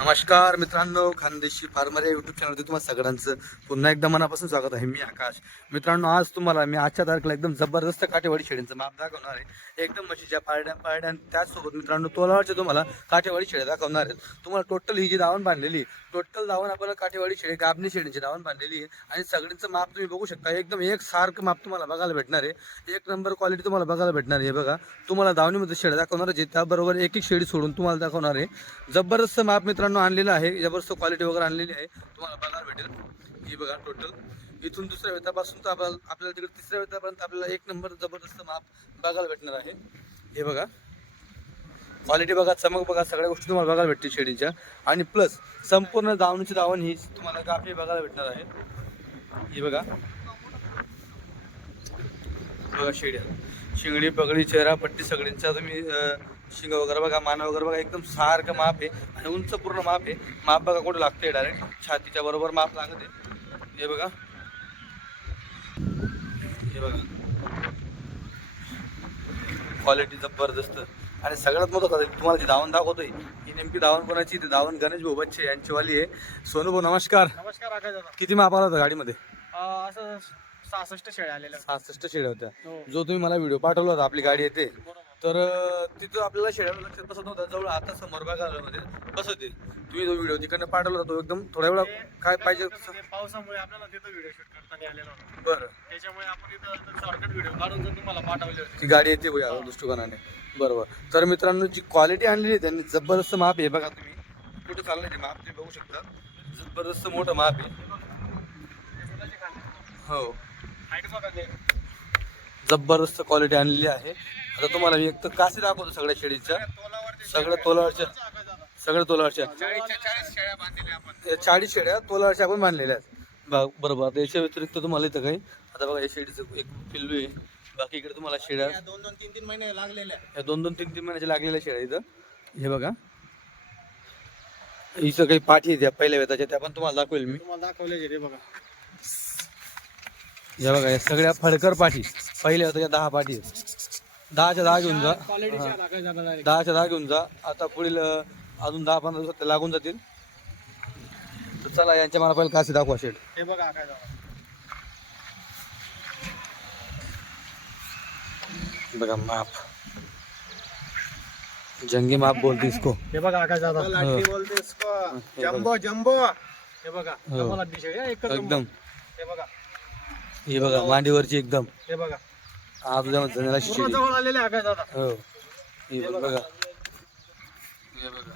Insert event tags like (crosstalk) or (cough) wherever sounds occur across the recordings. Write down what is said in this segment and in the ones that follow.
नमस्कार मित्रांनो खानदेशी फार्मर या युट्यूब चॅनलवरती तुम्हाला सगळ्यांचं पुन्हा एकदा मनापासून स्वागत आहे. मी आकाश. मित्रांनो आज तुम्हाला मी आजच्या तारखेला एकदम जबरदस्त काठेवाडी शेळींचं माप दाखवणार आहे. एकदम म्हशीच्या पारड्या पारड्या त्याचसोबत मित्रांनो तोलावरच्या तुम्हाला काठेवाडी शेळ्या दाखवणार आहेत. तुम्हाला टोटल ही जी दावण बांधलेली टोटल दावण आपल्याला काठेवाडी शेळी गाबणी शेळींची दावण बांधलेली आहे. आणि सगळ्यांचं माप तुम्ही बघू शकता. एकदम एक सारखं माप तुम्हाला बघायला भेटणार आहे. एक नंबर क्वालिटी तुम्हाला बघायला भेटणार आहे. बघा तुम्हाला दावणीमध्ये शेळ्या दाखवणार आहे. त्याबरोबर एक एक शेळी सोडून तुम्हाला दाखवणार आहे. जबरदस्त माप मित्रांनो आणलेलं आहे. जबरदस्त क्वालिटी वगैरे आणलेली आहे. तुम्हाला बघायला भेटेल. ही बघा टोटल इथून दुसऱ्या वेतापासून तर आपल्याला आपल्याला तिकडे तिसऱ्या वेतापर्यंत आपल्याला एक नंबर जबरदस्त माप बघायला भेटणार आहे. हे बघा. क्वालिटी बघा चमक बघा सगळ्या गोष्टी तुम्हाला बघायला भेटतील शेडीच्या आणि प्लस संपूर्ण दावणीची दावण ही तुम्हाला काफी बघायला भेटणार आहे. ही बघा. बघा शेड्या शिंगडी पगडी चेहरा पट्टी सगळ्यांचा तुम्ही शिंग वगैरे बघा मान वगैरे बघा एकदम सारखं माप आहे आणि उंच पूर्ण माप आहे. माप बघा कुठं लागते डायरेक्ट छातीच्या बरोबर माप लागते. हे बघा. हे बघा. क्वालिटी जबरदस्त. आणि सगळ्यात महत्त्वाचं तुम्हाला जी धावण दाखवतोय. ही नेमकी धावण कोणाची? ती धावण गणेश भाऊ बच्चे यांची वाली आहे. सोनू भाऊ नमस्कार. नमस्कार आकाश दादा. किती माप आला होता गाडीमध्ये? अं, असं सहासष्ट शेळ्या आलेल्या सहासष्ट शेड्या होत्या. हो. जो तुम्ही मला व्हिडिओ पाठवला होता आपली गाडी येते बरोबर. तर तिथं आपल्याला शेड्याला लक्षात बसत नव्हतं. जवळ आता समोर बघायला मध्ये बसत तुम्ही जो व्हिडिओ तिकडनं पाठवला होता तो एकदम थोड्या वेळा काय पाहिजे पावसामुळे आपल्याला तिथं व्हिडिओ शूट करताना आलेला होता. बरं. त्याच्यामुळे आपण इथं शॉर्टकट व्हिडिओ काढून जर तुम्हाला पाठवले होते. ती गाडी येते भैया दृष्टिकोनाने. बरोबर. तर मित्रांनो जी क्वालिटी आणलेली त्यांनी जबरदस्त माप आहे बघा तुम्ही. कुठे चाललंय ते माप तुम्ही बघू शकता. जबरदस्त मोठं माप आहे. हो बघा जबरदस्त क्वालिटी आणलेली आहे. आता तुम्हाला मी एक तर कासे दाखवतो सगळ्या शेळीच्या. सगळ्या तोलावरच्या सगळ्या तोलावरच्या. चाळीस शेळ्या तोलावरच्या आपण बांधलेल्या आहेत. बरोबर. आता याच्या व्यतिरिक्त तुम्हाला इथं काही आता बघा या शेडीचं एक पिल्लू आहे. बाकी इकडे तुम्हाला शेड्या या दोन दोन तीन तीन महिने लागलेल्या या दोन दोन तीन तीन महिन्याच्या लागलेल्या शेळ्या इथं. हे बघा. इथं काही पाठी आहेत या पहिल्या वेताच्या त्या पण तुम्हाला दाखवेल मी. तुम्हाला दाखवले बघा. या बघा या सगळ्या फडकर पाठी. पहिल्या होत्या दहा पाठी. दहाच्या दहा घेऊन जा. दहाच्या दहा घेऊन जा. आता पुढील अजून दहा पंधरा दिवसात ते लागून जातील. तर चला यांच्या मला पहिले काशी दाखवा शेड. हे बघा दादा बघा माप. जंगी माप बोलते इसको. हे बघा आकाश दादा लाठी बोलते हे जम्बो जम्बो. हे बघा हो. या एकदम. हे बघा. हे बघा मांडीवरची एकदम. हे बघा. आज जणाला पूर्ण शेडी जवळ आलेले आकाश दादा. हो. हे बघ. बघा. हे बघा.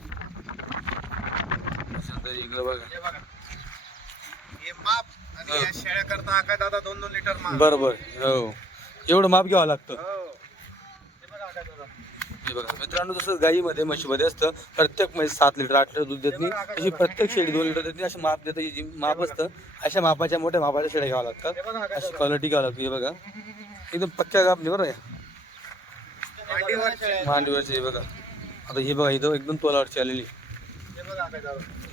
त्याच्यानंतर इकडे बघा. हे बघा. हे माप आणि या शेळ्या करता आकाश दादा दोन दोन लिटर माप. बरोबर. हो. एवढं माप घ्यावं लागतं. हो हे. हे बघा. मित्रांनो जसं गाईमध्ये म्हशीमध्ये असतं प्रत्येक म्हैस सात लिटर आठ लिटर दूध देत नाही. तशी प्रत्येक शेळी दोन लिटर देत नाही. असं माप देतं जी माप असतं अशा मापाच्या मोठ्या मापाच्या शेळ्या घ्याव्या लागतात. हे अशी क्वालिटी घ्यावं लागते हे बघा. एकदम पक्क्या गापणी बरं आहे. मांडीवरची हे बघा. आता हे बघा इथं एकदम तोलावरची आलेली. हे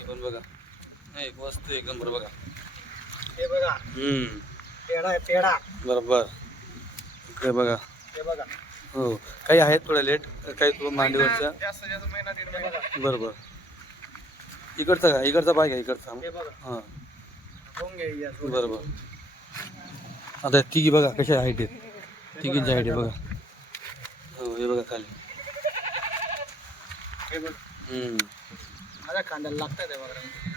पण बघा. नाही, एक वस्तू एक नंबर बघा. हे बघा हम्म. पेढा आहे पेढा. बरोबर. इकडे बघा. हे बघा. हो. काही आहेत थोड्या लेट काही तो मांडीवरच्या. जास्त जास्त महिना दीड महिना बरोबर. इकडचा का? इकडचा पाय का इकडचा. हे बघा. हां. होऊन थोडं. बरोबर. आता तिघी बघा कशा हाईट आहेत तिघींच्या हाईट आहे बघा. हो हे बघा खाली. हे बघा. हम्म. माझ्या खांद्याला लागतात हे बघा.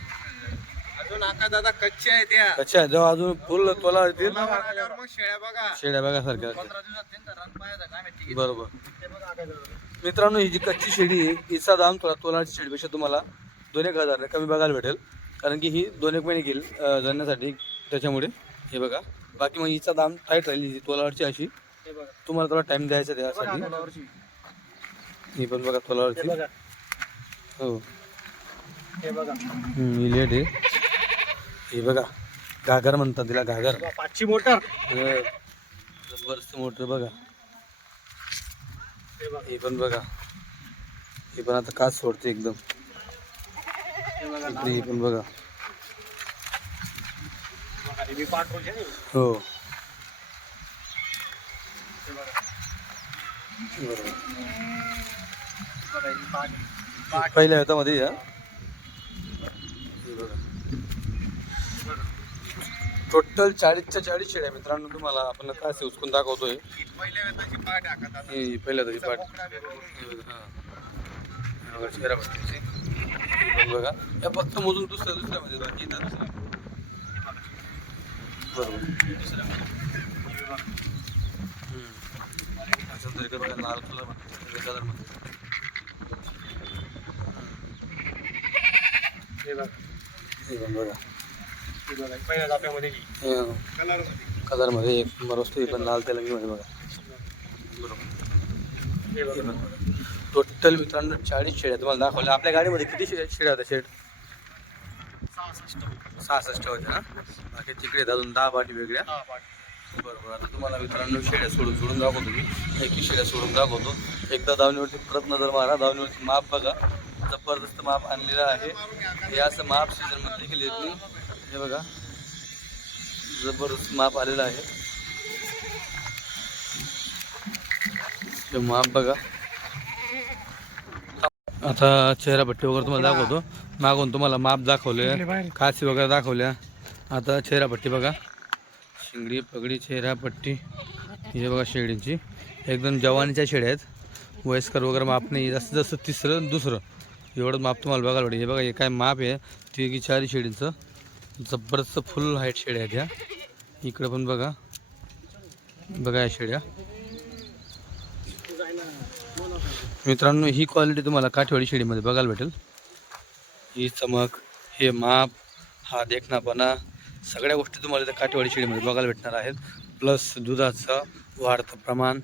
अजून आकाश दादा कच्चे आहे त्या जेव्हा अजून फुल तोला येतील तोलावर आल्यावर मग शेळ्या बघा. शेड्या बघा सारख्या. पंधरा दिवसात त्यांचं रान पाहायचं काम आहे तिघी. बरोबर बघा आकाश दादा. मित्रांनो ही जी कच्ची शेडी आहे हिचा दाम थोडा तोलाची शेडीपेक्षा तुम्हाला दोन एक हजार कमी बघायला भेटेल. कारण की ही दोन एक महिने घेईल अं, जळण्यासाठी त्याच्यामुळे. हे बघा. बाकी मग हिचा दाम टाईट राहील ही तोलावरची अशी. हे बघा. तुम्हाला थोडा टाइम द्यायचा बघा त्यासाठी. ही पण बघा हे तोलावरची बघा. हो. हे बघा. हम्म, ही लेट आहे. हे बघा घागर म्हणतात तिला घागर. पाचशे मोटर. जबरदस्त मोटर बघा. हे पण बघा. हे पण आता काच सोडते एकदम. हे हे पण बघा. हे बरोबर पहिल्या ह्याच्यामध्ये या टोटल चाळीसच्या चाळीस शेड आहे मित्रांनो तुम्हाला आपण काय उचकून दाखवतोय. पहिल्या वेताची पाठ. तरी पाठ बघा. या फक्त मोजून दुसऱ्या दुसऱ्या म्हणजे दुसऱ्या बरोबर. बघा लाल कलर कलरमध्ये. हे बघा बघा पहिल्या जाप्यामध्ये कलरमध्ये कलरमध्ये एक नंबर वस्तू ही पण लाल तेलंगी मध्ये बघा. बरोबर हे बघा. टोटल मित्रांनो चाळीस शेळ्या तुम्हाला दाखवल्या आपल्या गाडीमध्ये किती शेळ्या शेळ्या होत्या शेड? सहासष्ट सहासष्ट होत्या ना बाकी तिकडे आहेत अजून दहा पाठी वेगळ्या. हा पाठ. बरोबर. आता तुम्हाला मित्रांनो शेळ्या सोडून सोडून दाखवतो मी. एक शेळ्या सोडून दाखवतो. एकदा दावणीवरती परत नजर मारा दावणीवरती माप बघा. जबरदस्त माप आणलेलं आहे. हे असं माप सीझनमध्ये देखील येत नाही. हे बघा. जबरदस्त माप आलेलं आहे. हे माप बघा. आता चेहरा भट्टी वगैरे तुम्हाला दाखवतो. मागून तुम्हाला माप दाखवले कासी वगैरे दाखवल्या. आता चेहरा भट्टी बघा. शिंगडी पगडी चेहरा पट्टी. हे बघा शेळींची एकदम जवानीच्या शेळ्या आहेत. वयस्कर वगैरे माप नाही. जास्तीत जास्त तिसरं दुसरं. एवढं माप तुम्हाला बघायला पाहिजे हे बघा हे काय माप आहे. ती की चारी शेळींचं जबरदस्त फुल हाईट शेळ्या आहेत ह्या इकडं पण बघा. बघा या शेळ्या मित्रांनो ही क्वालिटी तुम्हाला काठेवाडी शेळीमध्ये बघायला भेटेल. ही चमक हे माप हा देखणापणा सगळ्या गोष्टी तुम्हाला त्या काठेवाडी शेळीमध्ये बघायला भेटणार आहेत. प्लस दुधाचं वाढतं प्रमाण.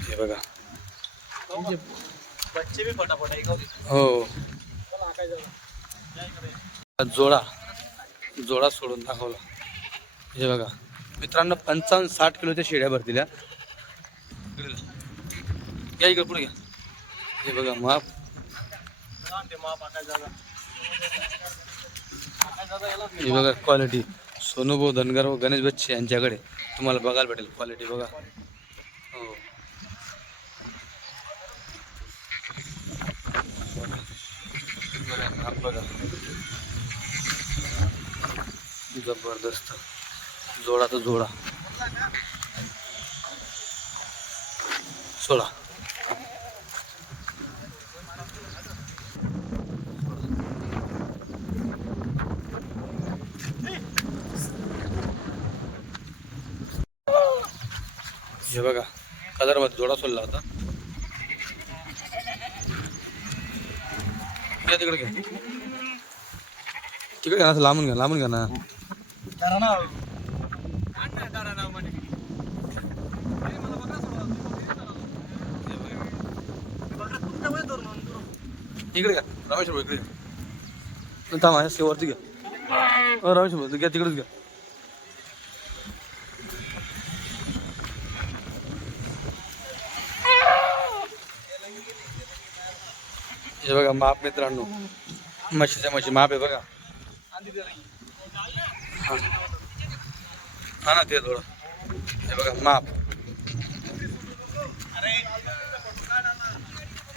हे बघा. हो? झालं जोडा. जोडा सोडून दाखवला. हे बघा. मित्रांनो पंचावन्न साठ किलोच्या शेड्या भरतील्या घ्या या इकडे पुढे घ्या. हे बघा माप. हे बघा क्वालिटी सोनूभाऊ धनगर व गणेश बच्चे यांच्याकडे. तुम्हाला बघायला भेटेल क्वालिटी बघा. हो. बघा, जबरदस्त. जोडा तर जोडा. सोडा. हे बघा कलरमध्ये जोडा सोडला होता. तिकडे घ्या तिकडे घ्या लांबून घ्या लांबून घ्या ना. इकडे घ्या. रमेश भाऊ इकडे थांब आहे वरती घ्या. रमेश भाऊ घ्या तिकडेच घ्या. हे बघा माप मित्रांनो. म्हशीच्या म्हशी माप आहे बघा. हां. हां ना ते थोडं. हे बघा माप.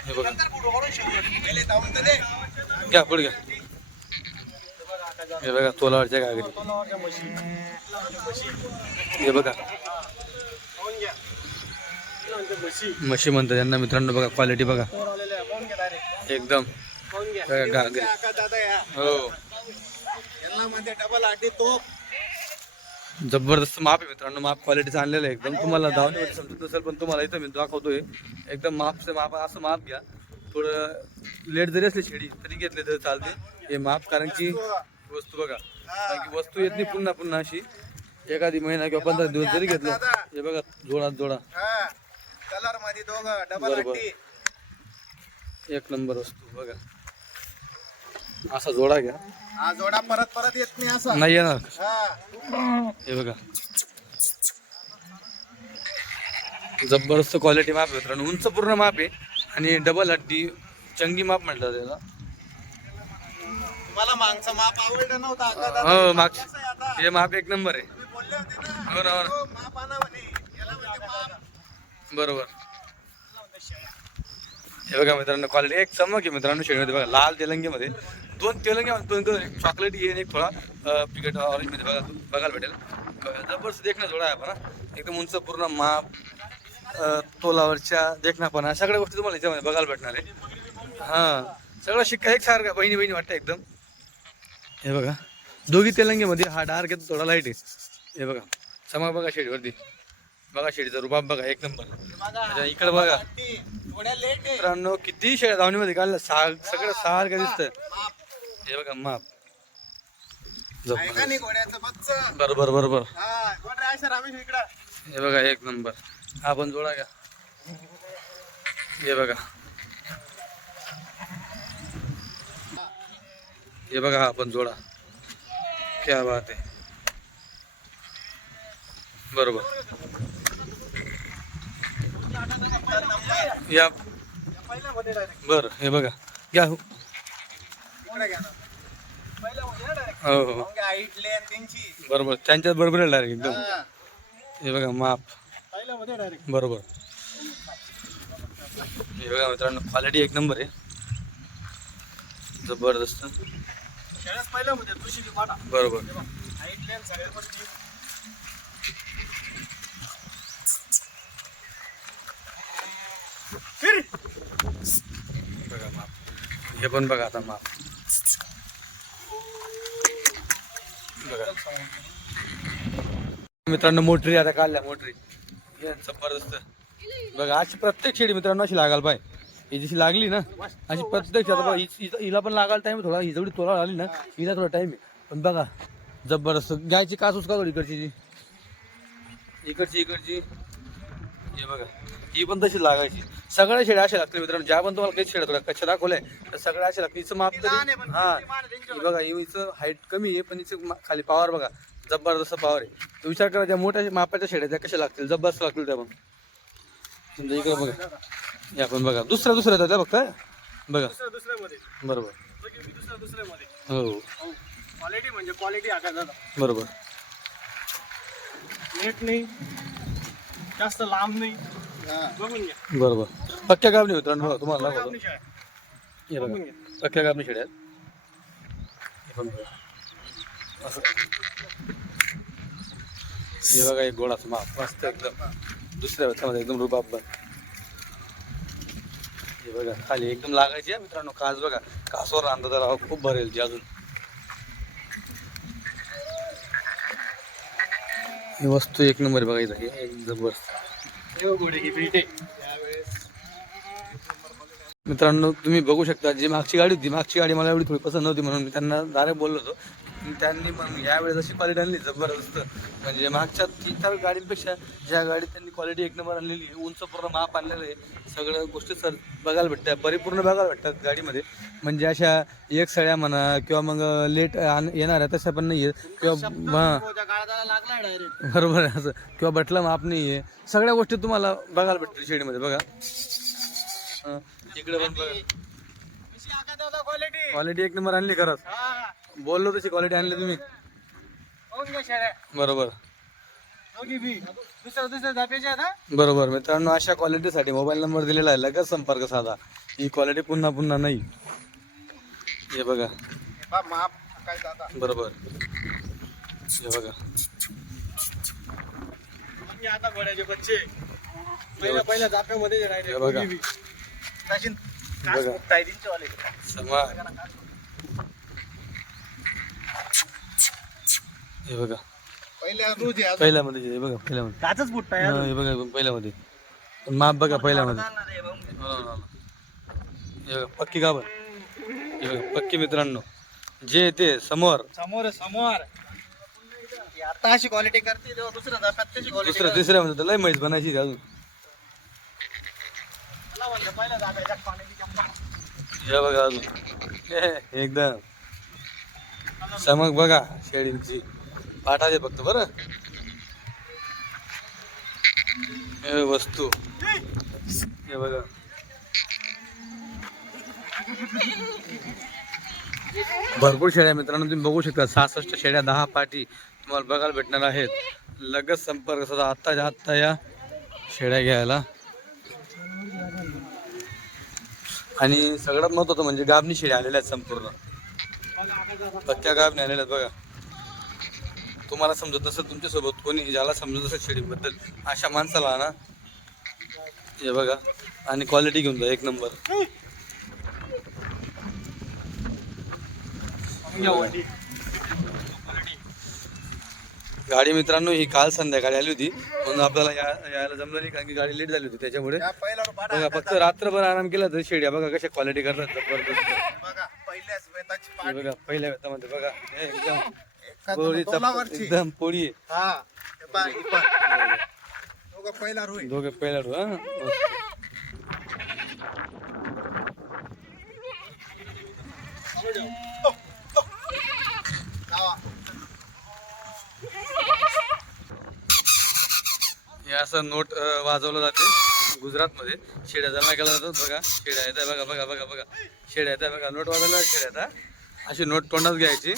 हे बघा. घ्या पुढे घ्या. हे बघा तोलावरच्या कागदी. हे बघा. म्हशी म्हणतात त्यांना मित्रांनो बघा क्वालिटी बघा. एकदम. हो गा- तुमचे आका दादा या. हो यांना मध्ये डबल आटी तोप जबरदस्त माप आहे मित्रांनो माप क्वालिटीचं आणलेलं आहे एकदम. तुम्हाला धावण्यावर समजत नसेल पण तुम्हाला इथं मी दाखवतोय. एकदम मापचं माप असं माप घ्या. थोडं लेट जरी असली शेडी तरी घेतले तरी चालते. हे माप कारण की वस्तू बघा. कारण की वस्तू येत नाही पुन्हा पुन्हा अशी. एखादी महिना किंवा पंधरा दिवस जरी घेतलं हे बघा जोडा जोडा कलरमध्ये दोघं डबल एक नंबर वस्तू बघा. असा जोडा घ्या. हा जोडा परत परत येत नाही असा. नाही येणार. हा. हे बघा. जबरदस्त क्वालिटी माप आहे मित्रांनो. उंच पूर्ण माप आहे आणि डबल हड्डी चंगी माप म्हटलं त्याला तुम्हाला मागचा माप आवडलं नव्हता. आका दादा. हो हे माग कसं आहे आता? हे माप एक नंबर आहे. तुम्ही बोलले होते ना. हो ना हो ना हो, माप आणा म्हणे याला म्हणजे माप बरोबर. शेळ्या. हे बघा मित्रांनो क्वालिटी एक चमक आहे मित्रांनो शेळीमध्ये. बघा लाल तेलंगीमध्ये दोन तेलंग्यामध्ये दोन कलर एक चॉकलेट आणि एक थोडा पिकट ऑरेंजमध्ये बघा बघायला भेटेल. जबरदस्त देखणं जोडा आहे आपण एकदम उंच पूर्ण माप तोलावरच्या देखणापणा सगळ्या गोष्टी तुम्हाला याच्यामध्ये बघायला भेटणार आहे. हां. सगळं शिक्का एक सारखा बहिणी बहिणी वाटतं एकदम. हे बघा दोघी तेलंगेमध्ये हा डार्क आहे थोडा लाइट आहे. हे बघा चमक बघा शेडीवरती बघा शेडीचा रुबाब बघा एक नंबर. इकडे बघा. मित्रांनो किती शेळ्या धावणीमध्ये काढलं? साग सगळं सारखं दिसतं हे बघा माप. बरोबर बरोबर. हा सर हे बघा एक नंबर. हा पण जोडा का हे बघा. हे बघा हा पण जोडा. क्या बात आहे. बरोबर. या. बर हे बघा. घ्या. हो हो. बरोबर. त्यांच्यात बरोबर आहे डायरेक्ट एकदम. हा. बघा माप. बरोबर. हे बघा मित्रांनो क्वालिटी एक नंबर आहे. जबरदस्त. बरोबर हाईट लेन सगळ्या गोष्टी फिर बघा माप हे पण बघा आता माप. बघा. मित्रांनो मोटरी आता काढल्या मोटरी. जबरदस्त. बघा अशी प्रत्येक शेडी मित्रांनो अशी लागाल पाय ही जशी लागली ना अशी प्रत्येक आता हिला पण लागायला टाइम थोडा. ही जेवढी तोला आली ना हिला थोडा टाइम आहे. पण बघा जबरदस्त. गायची कासूस का थोडी इकडची जी? इकडची इकडची. हे बघा ही पण तशी लागायची. सगळ्या शेड्या अशा लागतील मित्रांनो. ज्या पण तुम्हाला काही थोड्या कशा दाखवल्या तर सगळ्या अशा लागतील. हिचं माप तरी हा? ही बघा ही हिचं हाईट कमी आहे पण हिचं खाली पावर बघा. जबरदस्त पावर आहे. तो विचार करा त्या मोठ्या मापाच्या शेड्या त्या कशा लागतील? जबरदस्त लागतील त्या पण. समजा इकडे बघा. या पण बघा. दुसऱ्या दुसऱ्या त्या बघ. काय बघा बरोबर हो. क्वालिटी म्हणजे क्वालिटी बरोबर. नेट नाही. जास्त लांब नाही. बघून घ्या. बरोबर. पक्क्या गाव नाही मित्रांनो बघा तुम्हाला आपली शेळ्या. हे बघून बघा घ्या. पक्क्या आहेत. हे पण बघा. असं. हे बघा एक गोळाचं माप. मस्त एकदम. दुसऱ्या व्यथामध्ये एकदम रुबाब बन हे बघा खाली एकदम लागायची आहे मित्रांनो कास बघा. कासवर आणता त्याला खूप भरेल ती अजून. ही वस्तू एक नंबर बघायचं आहे. एक जबरदस्त. मित्रांनो तुम्ही बघू शकता जी मागची गाडी होती मागची गाडी मला एवढी थोडी पसंत नव्हती म्हणून मी त्यांना डायरेक्ट बोललो होतो. त्यांनी मग यावेळेस अशी क्वालिटी आणली जबरदस्त. म्हणजे मागच्या तीन चार गाडींपेक्षा ज्या गाडीत त्यांनी क्वालिटी एक नंबर आणलेली उंच पूर्ण माप आणलेलं आहे. सगळ्या गोष्टी सर बघायला भेटतात परिपूर्ण बघायला भेटतात गाडीमध्ये. म्हणजे अशा एक सळ्या म्हणा किंवा मग लेट येणार आहे तशा पण नाही आहे किंवा हां बरोबर आहे असं. किंवा बटला माप नाही आहे सगळ्या गोष्टी तुम्हाला बघायला भेटतील शेडीमध्ये बघा. इकडे पण बघा. क्वालिटी क्वालिटी एक नंबर आणली खरंच. बोललो तशी क्वालिटी आणली तुम्ही. बरोबर. बरोबर. मित्रांनो अशा क्वालिटीसाठी मोबाईल नंबर दिलेला आहे. लगेच संपर्क साधा. ही क्वालिटी पुन्हा पुन्हा नाही. हे बघा. बरोबर. हे बघा. बघून घ्या आता घोड्याचे बच्चे. पहिल्या राहिले बघा. कास बघा. हे बघा. पहिल्यामध्ये हे बघा पहिल्यामध्ये. काचच फुटताय हा. हे बघा पहिल्यामध्ये. पण माप बघा पहिल्यामध्ये. हो, हो, हो. हे बघा, पक्की गाभण. हे बघा, पक्की मित्रांनो. जे ते समोर. समोर आहे, समोर. ती आता अशी क्वालिटी करते तेव्हा दुसऱ्या धाप्यात तशी क्वालिटी दुसऱ्या तिसऱ्या म्हणजे लय म्हैस बनायची ती अजून. म्हणजे पहिल्या हे बघा अजून. हे, (laughs) एकदम. चमक बघा शेळींची. पाठाचे फक्त बरं? हे वस्तू. हे बघा. भरपूर शेळ्या मित्रांनो तुम्ही बघू शकता सहासष्ट शेळ्या दहा पाठी तुम्हाला बघायला भेटणार आहेत. लगेच संपर्क आत्ता आत्ताच्या आत्ता या शेळ्या घ्यायला. आणि सगळ्यात महत्वाचं म्हणजे गाबणी शेड्या आलेल्या आहेत संपूर्ण. पक्क्या गाबणी आलेल्या आहेत बघा. तुम्हाला समजत नसेल तुमच्यासोबत कोणी ज्याला समजत असेल शेळीबद्दल अशा माणसाला ना हे बघा आणि क्वालिटी घेऊन जा एक नंबर गाडी मित्रांनो ही काल संध्याकाळी आली होती. म्हणून आपल्याला या- यायला जमलं नाही कारण की गाडी लेट झाली होती त्याच्यामुळे. बघा फक्त रात्रभर आराम केला तर शेड्या बघा कशा क्वालिटी करतात जबरदस्त. बघा पहिल्या वेतामध्ये बघा. एकदम एका पोळीचा तोलावरची. एकदम पोळी आहे. हा हे पहा, ही पहा. दोघं पहिला रोई दोघे पहिला हा मस्त. लावा. हे असं नोट अं, वाजवलं जाते गुजरातमध्ये शेड्या जमा केल्या जातात बघा शेड्या येतात बघा बघा बघा बघा शेड्या येतात बघा नोट वाजवल्या शेड्या येतात अशी नोट तोंडात घ्यायची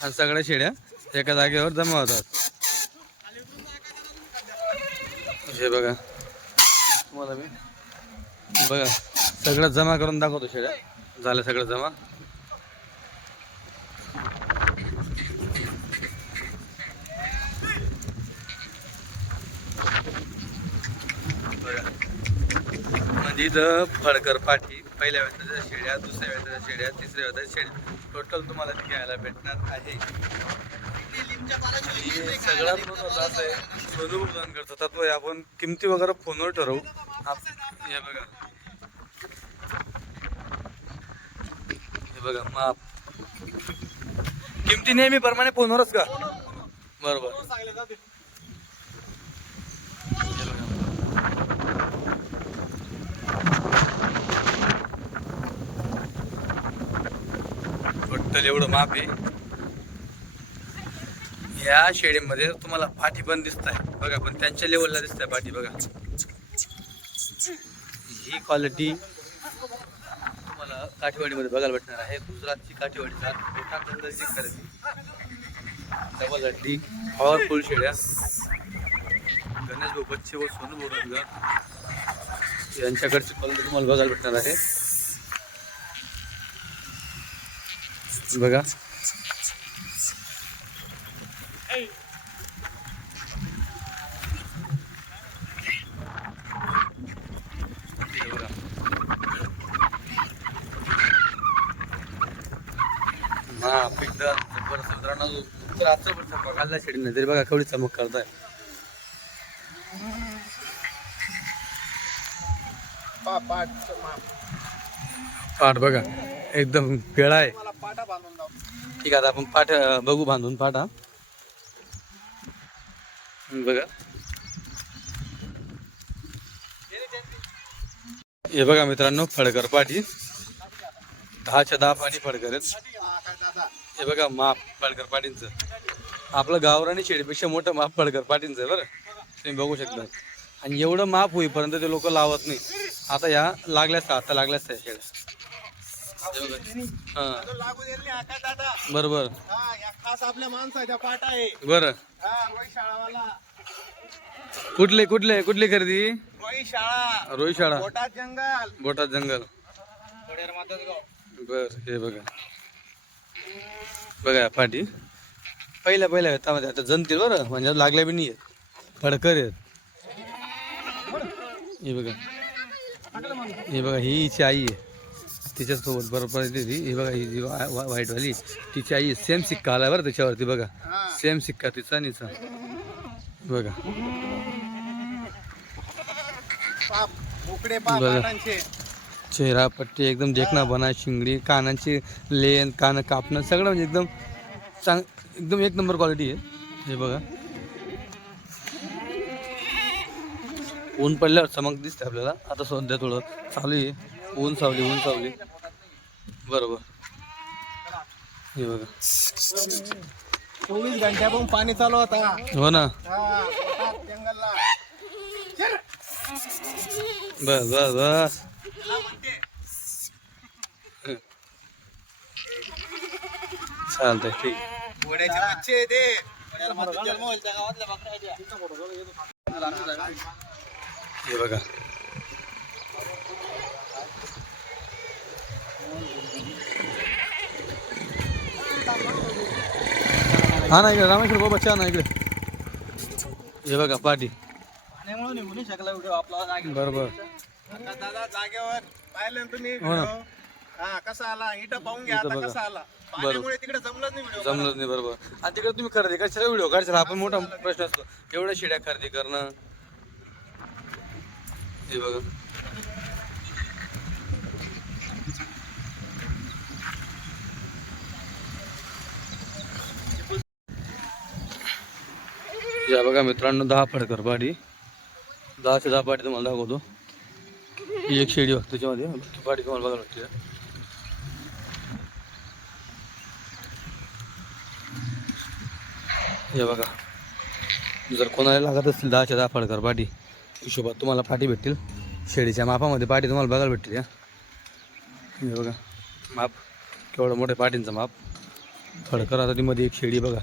आणि सगळ्या शेड्या एका जागेवर जमा होतात. हे बघा. तुम्हाला मी बघा सगळं जमा करून दाखवतो शेड्या. झालं सगळं जमा. म्हणजे इथं फडकर पाठी पहिल्या वेळेच्या शेड्या दुसऱ्या वेळेच्या शेड्या तिसऱ्या वेळेच्या शेड्या. टोटल तुम्हाला ते घ्यायला भेटणार आहे. सगळ्यात महत्वाचं असं आहे. करतो त्यात आपण किमती वगैरे फोनवर ठरवू. हे बघा. हे बघा माप. किमती नेहमी प्रमाणे फोनवरच का? बरोबर. हे बघा. टोटल एवढं माप आहे. या शेडीमध्ये तुम्हाला पाठी पण दिसत आहे बघा पण त्यांच्या लेवलला दिसत आहे पाठी बघा. ही क्वालिटी तुम्हाला काठीवाडीमध्ये बघायला भेटणार आहे. गुजरातची काठीवाडीचा मोठा कंदरची खरेदी. डबल हड्डी पॉवरफुल शेड्या गणेश भाऊ बच्चे व सोनू बोरंगर यांच्याकडची क्वालिटी तुम्हाला बघायला भेटणार आहे. बघा हे बघा. रात्रभर चमक तरी बघा केवढी करताय. पाठ बघा एकदम पेळा आहे मला पाटा बांधून लाव ठीक आहे आता आपण पाठ बघू बांधून पाठा बघा. हे बघा मित्रांनो फडकर पाठी. दहाच्या दहा पाणी फडकर हे बघा माप फडकर पाटींचं आपलं गावरानी शेडीपेक्षा मोठं माप फडकर पाटींचं आहे बरं. तुम्ही बघू शकता. आणि एवढं माप होईपर्यंत ते लोक लावत नाही. आता या लागल्याच आता लागल्याच त्या शेड्या हे. लागू दादा. बरोबर. हा या खास आपल्या माणसाच्या पाटा आहे बरं. हा शाळावाला. कुठले कुठले कुठली खरेदी? रोई शाळा. रोहित शाळा. पोटात जंगल. बोटात जंगल. बर हे बघा. बघा पाठी पहिल्या पहिल्या व्यतामध्ये आता जनतील बरं म्हणजे लागल्या बी नाही आहेत फडकर आहेत. हे बघा. हे बघा ही हिची आई आहे. तिच्यासोबत बरोबर ती. ही बघा ही जी व्हा- व्हाईटवाली तिची आई सेम सिक्का आला बरं त्याच्यावरती बघा. सेम सिक्का तिचा निचा बघा. बघा. चेहरा पट्टी एकदम देखणा बना शिंगडी कानांची लेन कान कापणं सगळं म्हणजे एकदम चांग एकदम एक नंबर क्वालिटी आहे. हे बघा. ऊन पडल्यावर चमक दिसते आपल्याला. आता सध्या थोडं चालू आहे. ऊन सावली ऊन सावली बरोबर. हे बघा. चोवीस घंट्यापासून पाणी चालू होता. हो ना. हा बस बस बस चालतंय ठीक. घोड्याचे बच्चे आहे ते जन्म होईल त्या गावातल्या बकऱ्या हे बघा हा ना इकडे. रामेश्वर बाबा छान आहे इकडे. हे बघा पाठी. पाण्यामुळे निघू नाही शकला व्हिडिओ आपला. जागेवर. बरोबर दादा जागेवर पाहिलं ना तुम्ही हो ना. हा कसा आला? इथं पाहून घ्या इथं आता बघा. कसा आला. पाण्यामुळे तिकडे जमलंच नाही व्हिडिओ नाही बरोबर. आणि तिकडे तुम्ही खरेदी कशाला व्हिडिओ? काढशाल हा पण मोठा प्रश्न असतो. एवढ्या शिड्या खरेदी करणं. हे बघा. या बघा मित्रांनो दहा फडकर पाडी. दहाच्या दहा पाडी तुम्हाला दाखवतो. ही एक शेडी बघ त्याच्यामध्ये. पाठी पाडी तुम्हाला बघायला भेटते. हे बघा. जर कोणाला लागत असतील दहाच्या दहा फडकर पाठी हिशोबात तुम्हाला पाठी भेटतील. शेळीच्या मापामध्ये पाठी तुम्हाला बघायला भेटतील या. हे बघा. माप. केवढं मोठ्या पाठींचं माप. फडकर आता ती मध्ये एक शेळी बघा.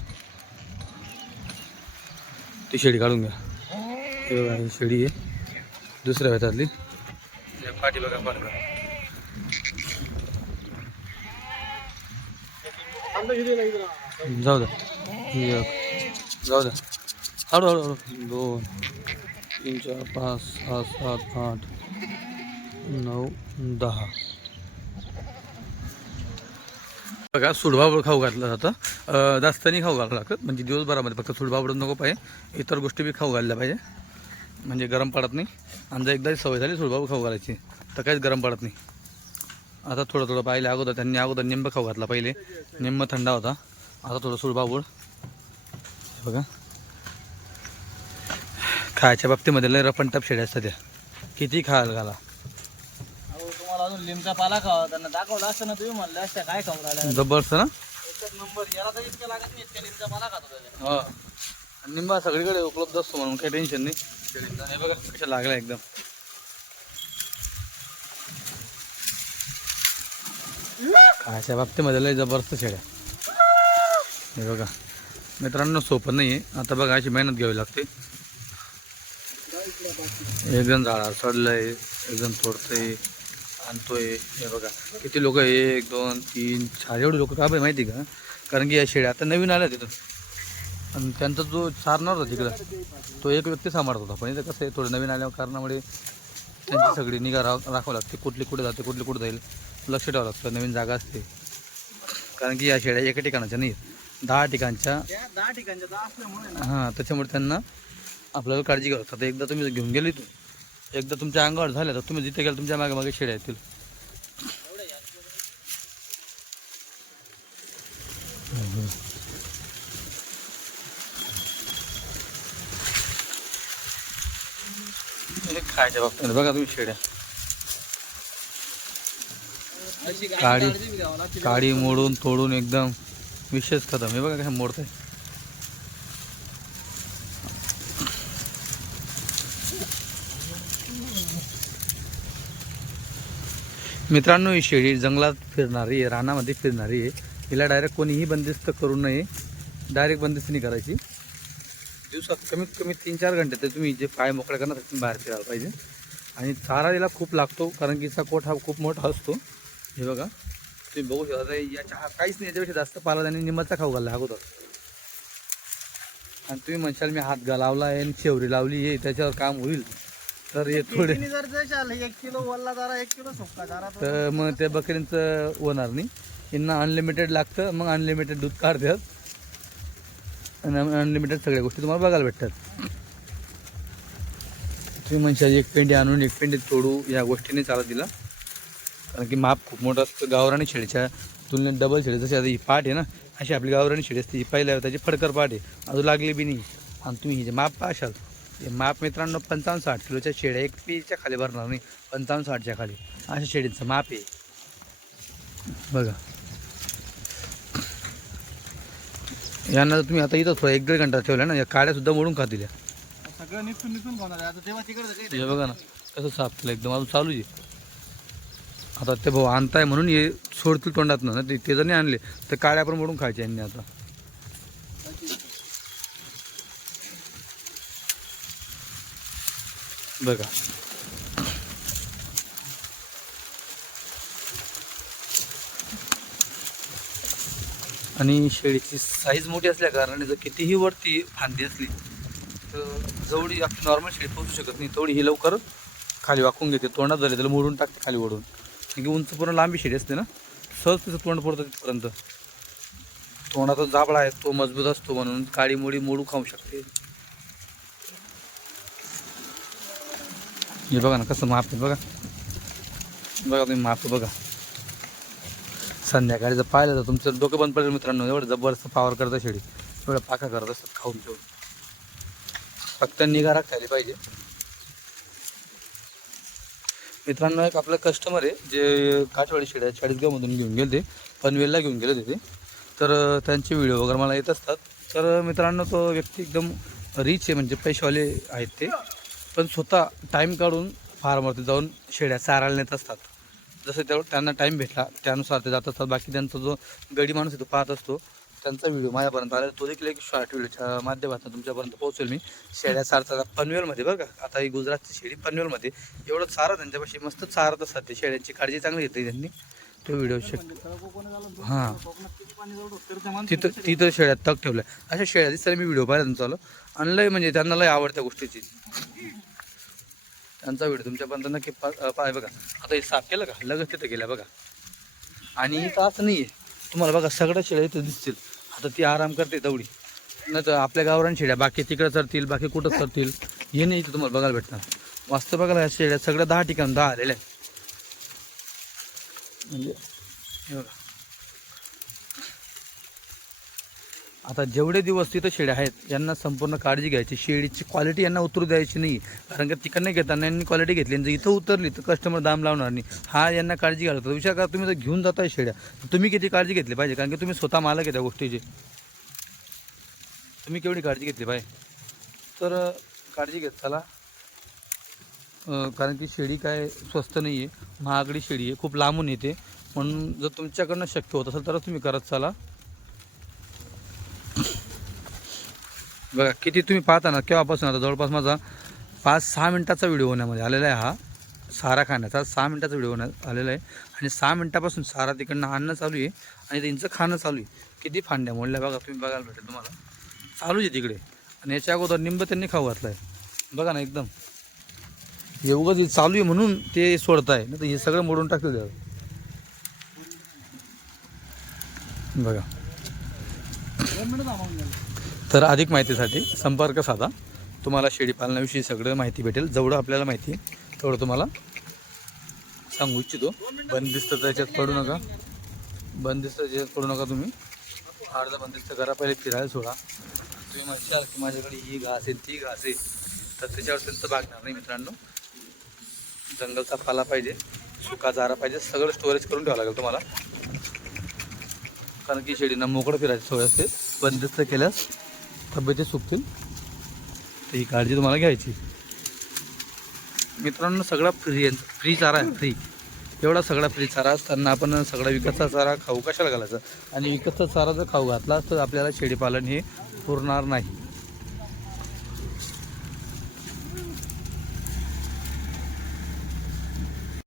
ती शेळी काढून घ्या. हे बघा ही शेळी आहे. दुसऱ्या वेतातली. पाठी बघा पाठ जाऊ द्या. जाऊ द्या. हळू हळू हळू दोन तीन चार पाच सहा सात आठ नऊ दहा. बघा सुडबाबड खाऊ घातलं जातं. जास्तनी जास्त खाऊ घालावं लागतं. म्हणजे दिवसभरामध्ये फक्त सुडबाबड नको पाहिजे. इतर गोष्टी बी खाऊ घालल्या पाहिजे. म्हणजे गरम पडत नाही. आणि जर एकदा सवय झाली सुडबाबड खाऊ घालायची. तर काहीच गरम पडत नाही. आता थोडं थोडं पाहिलं अगोदर त्यांनी अगोदर निंब खाऊ घातला पहिले. निंब थंडा होता. आता थोडं सुडबाबूड बघा. खायच्या बाबतीमध्ये लय रपण टप शेड्या असतात त्या. किती खायला घाला. अजून लिमचा पाला खावा त्यांना दाखवलं असतं ना तुम्ही म्हणलं असत्या काय खाऊन राहिल्या जबरदस्त ना? एकच नंबर याला तर इतकं लागत नाही इतक्या लिमचा पाला खातो त्याच्या हो. आणि निंबा सगळीकडे उपलब्ध असतो म्हणून काही टेन्शन नाही. शेळींचा हे बघा कशा लागला एकदम. खायच्या बाबतीमध्ये लय जबरदस्त शेड्या हे बघा. मित्रांनो सोपं नाही आहे आता बघा अशी मेहनत घ्यावी लागते. एक जण झाडा चढलंय एक जण तोडतंय. आणतोय. हे बघा किती लोक एक दोन तीन चार. एवढे लोक का बे माहिती का? कारण की या शेळ्या आता नवीन आल्या तिथं आणि त्यांचा जो चारणार होता तिकडं तो एक व्यक्ती सांभाळत होता. पण इथं कसं आहे थोडं नवीन आल्या कारणामुळे त्यांची सगळी निगा राख राखावं लागते. कुठली कुठे जाते कुठली कुठे जाईल लक्ष ठेवावं लागतं. नवीन जागा असते. कारण की या शेळ्या एका ठिकाणाच्या नाही. दहा ठिकाणच्या. दहा ठिकाणच्या हां त्याच्यामुळे त्यांना आपल्याला काळजी घ्यावं लागतं. एकदा तुम्ही घेऊन गेले इथून. एकदा तुमच्या अंगावर झाल्या तर तुम्ही जिथे गेला तुमच्या मागे मागे शेळ्या येतील. खायच्या बाबतीत. बघा तुम्ही गाडी काळी. काडी मोडून तोडून एकदम विशेष खतम. हे बघा कसं मोडतंय मित्रांनो ही शेळी जंगलात फिरणारी आहे रानामध्ये फिरणारी आहे. हिला डायरेक्ट कोणीही बंदिस्त करू नये. डायरेक्ट बंदिस्त नाही करायची. दिवसात कमीत कमी तीन चार घंटे तर तुम्ही जे पाय मोकळे करणार तुम्ही बाहेर फिरायला पाहिजे. आणि चारा हिला खूप लागतो कारण की हिचा कोट हा खूप मोठा असतो. हे बघा. तुम्ही बघू शकता या याच्या हा काहीच नाही याच्यापेक्षा जास्त पाला त्यांनी निंबाचा खाऊ घालला अगोदर. आणि तुम्ही म्हणशाल मी हात लावला आहे आणि शेवरी लावली आहे त्याच्यावर काम होईल. तर हे थोडे जर एक किलो वल्ला जरा एक किलो जरा तो तर मग त्या बकरींचं होणार नाही. यांना अनलिमिटेड लागतं मग अनलिमिटेड दूध काढतात. आणि अनलिमिटेड सगळ्या गोष्टी तुम्हाला बघायला भेटतात. तुम्ही म्हणशाल एक पेंडी आणून एक पेंडी तोडू या गोष्टीने चालत दिला कारण की माप खूप मोठं असतं. गावराणी शेळीच्या तुलनेत डबल शेळी. जशी आता ही पाठ आहे ना अशी आपली गावराणी शेळी असते. ही पहिल्या त्याची फडकर पाठ आहे. अजून लागली बी नाही. आणि तुम्ही ही जे माप पाशाल माप मित्रांनो पंचावन्न साठ किलोच्या शेळ्या एक पीच्या खाली भरणार नाही पंचावन्न साठच्या खाली. अशा शेळींचं माप आहे. बघा. यांना तुम्ही आता इथं थोडा एक दीड घंटा ठेवल्या ना या काड्या सुद्धा मोडून खातील या. सगळं निघून निघून खाणार. आता तेव्हा तिकडे हे बघा ना कसं साफ केलं एकदम. अजून चालू आहे. आता ते भाऊ आणताय म्हणून हे सोडतील तोंडात ना ते ते जर नाही आणले तर काड्या पण मोडून खायचे यांनी आता. बघा. आणि शेळीची साईज मोठी असल्या कारणाने जर कितीही वरती फांदी असली तर जेवढी आपली नॉर्मल शेळी पोचू शकत नाही. तेवढी ही लवकर खाली वाकून घेते. तोंडात झाले त्याला मोडून टाकते खाली ओढून. कारण की उंच पूर्ण लांबी शेळी असते ना सहज तिचं तोंड पडतं तिथपर्यंत. तोंडाचा जाबळा आहे तो मजबूत असतो म्हणून काळी मोडी मोडू खाऊ शकते. हे बघा ना कसं माप आहे बघा. बघा तुम्ही माप बघा. संध्याकाळी जर पाहिलं तर तुमचं डोकं बंद पडेल मित्रांनो एवढं जबरदस्त पावर करतं शेळी एवढं पाका करत असतात खाऊन ठेवून फक्त निगा राखायला पाहिजे. मित्रांनो एक आपलं कस्टमर आहे जे काठवाडी शेळ्या चाळीसगावमधून घेऊन गेले ते पनवेलला घेऊन गेले होते तर त्यांचे व्हिडिओ वगैरे मला येत असतात. तर मित्रांनो तो व्यक्ती एकदम रिच आहे म्हणजे पैसेवाले आहेत ते. पण स्वतः टाईम काढून फार्मवरती जाऊन शेळ्या चारायला नेत असतात. जसं तेवढं त्यांना टाईम भेटला त्यानुसार ते जात असतात. बाकी त्यांचा जो गडी माणूस आहे तो पाहत असतो. त्यांचा व्हिडिओ माझ्यापर्यंत आला तो देखील एक शॉर्ट व्हिडिओच्या माध्यमातून तुमच्यापर्यंत पोहोचेल मी. शेळ्या चारतात पनवेलमध्ये बरं का आता ही गुजरातची शेळी पनवेलमध्ये. एवढं चारा त्यांच्यापाशी मस्त चारत असतात ते शेळ्यांची काळजी चांगली घेतली त्यांनी. तो व्हिडिओ शक हां. तिथं तिथं शेळ्यात तग ठेवलं अशा शेळ्या दिसतात मी व्हिडिओ पाहिला त्यांचा आणि लय म्हणजे त्यांना लय आवडत्या गोष्टीची. त्यांचा व्हिडिओ तुमच्यापर्यंत नक्की पाय बघा. आता हे साफ केलं का? लगेच तिथं गेल्या बघा. आणि इथं असं नाही आहे तुम्हाला बघा सगळ्या शेळ्या इथं दिसतील. आता ती आराम करते दवडी नाही तर आपल्या गावरान शेड्या बाकी तिकडं चरतील बाकी कुठं चरतील हे नाही इथं तुम्हाला बघायला भेटणार. वास्तव बघायला या शेड्या सगळ्या दहा ठिकाण दहा आलेल्या आहेत. म्हणजे हे बघा. आता जेवढे दिवस तिथं शेळ्या आहेत यांना संपूर्ण काळजी घ्यायची. शेळीची क्वालिटी यांना उतरू द्यायची नाही. कारण का तिकडनं घेताना यांनी क्वालिटी घेतली आणि जर इथं उतरली तर कस्टमर दाम लावणार नाही. हा यांना काळजी घ्यायला होता विचार करा तुम्ही जर घेऊन जाताय शेळ्या तुम्ही किती काळजी घेतली पाहिजे? कारण की तुम्ही स्वतः मालक आहे त्या गोष्टीची. तुम्ही केवढी काळजी घेतली पाहिजे? तर काळजी घेत चला. कारण की शेळी काय स्वस्त नाही आहे महागडी शेळी आहे. खूप लांबून येते. म्हणून जर तुमच्याकडनं शक्य होत असेल तरच तुम्ही करत चला. बघा किती तुम्ही पाहता ना केव्हापासून आता जवळपास माझा पाच सहा मिनटाचा व्हिडिओ होण्यामध्ये आलेला आहे हा. सारा खाण्याचा सहा मिनटाचा व्हिडिओ होण्यात आलेला आहे. आणि सहा मिनटापासून सारा तिकडनं आणणं चालू आहे आणि त्यांचं खाणं चालू आहे. किती फांड्या मोडल्या बघा तुम्ही बघायला भेटेल तुम्हाला. चालूच आहे तिकडे. आणि याच्या अगोदर निंब त्यांनी खाऊ घातलं आहे बघा ना एकदम. एवढंच हे चालू आहे म्हणून ते सोडताय. नाही तर हे सगळं मोडून टाकलं द्यावं बघा. तर अधिक माहितीसाठी संपर्क साधा. तुम्हाला शेळी पालनाविषयी सगळं माहिती भेटेल. जेवढं आपल्याला माहिती आहे तेवढं तुम्हाला सांगू इच्छितो. बंदिस्त त्याच्यात पडू नका. बंदिस्त त्याच्यात पडू नका तुम्ही. अर्धा बंदिस्त करा. पहिले फिरायला सोडा. तुम्ही म्हणशाल की माझ्याकडे ही घास आहे ती घास आहे. तर त्याच्यावर त्यांचं भागणार नाही मित्रांनो. जंगलचा पाला पाहिजे सुका चारा पाहिजे सगळं स्टोरेज करून ठेवावं लागेल तुम्हाला. कारण की शेळींना मोकळं फिरायची सवय असते. बंदिस्त केल्यास तब्येती सुकतील ही काळजी तुम्हाला घ्यायची. मित्रांनो सगळा फ्री फ्री चारा आहे फ्री एवढा सगळा फ्री चारा. असताना आपण सगळा विकतचा चारा खाऊ. कशाला घालायचा? आणि विकतचा चारा जर खाऊ घातला तर आपल्याला शेळीपालन हे पुरणार नाही.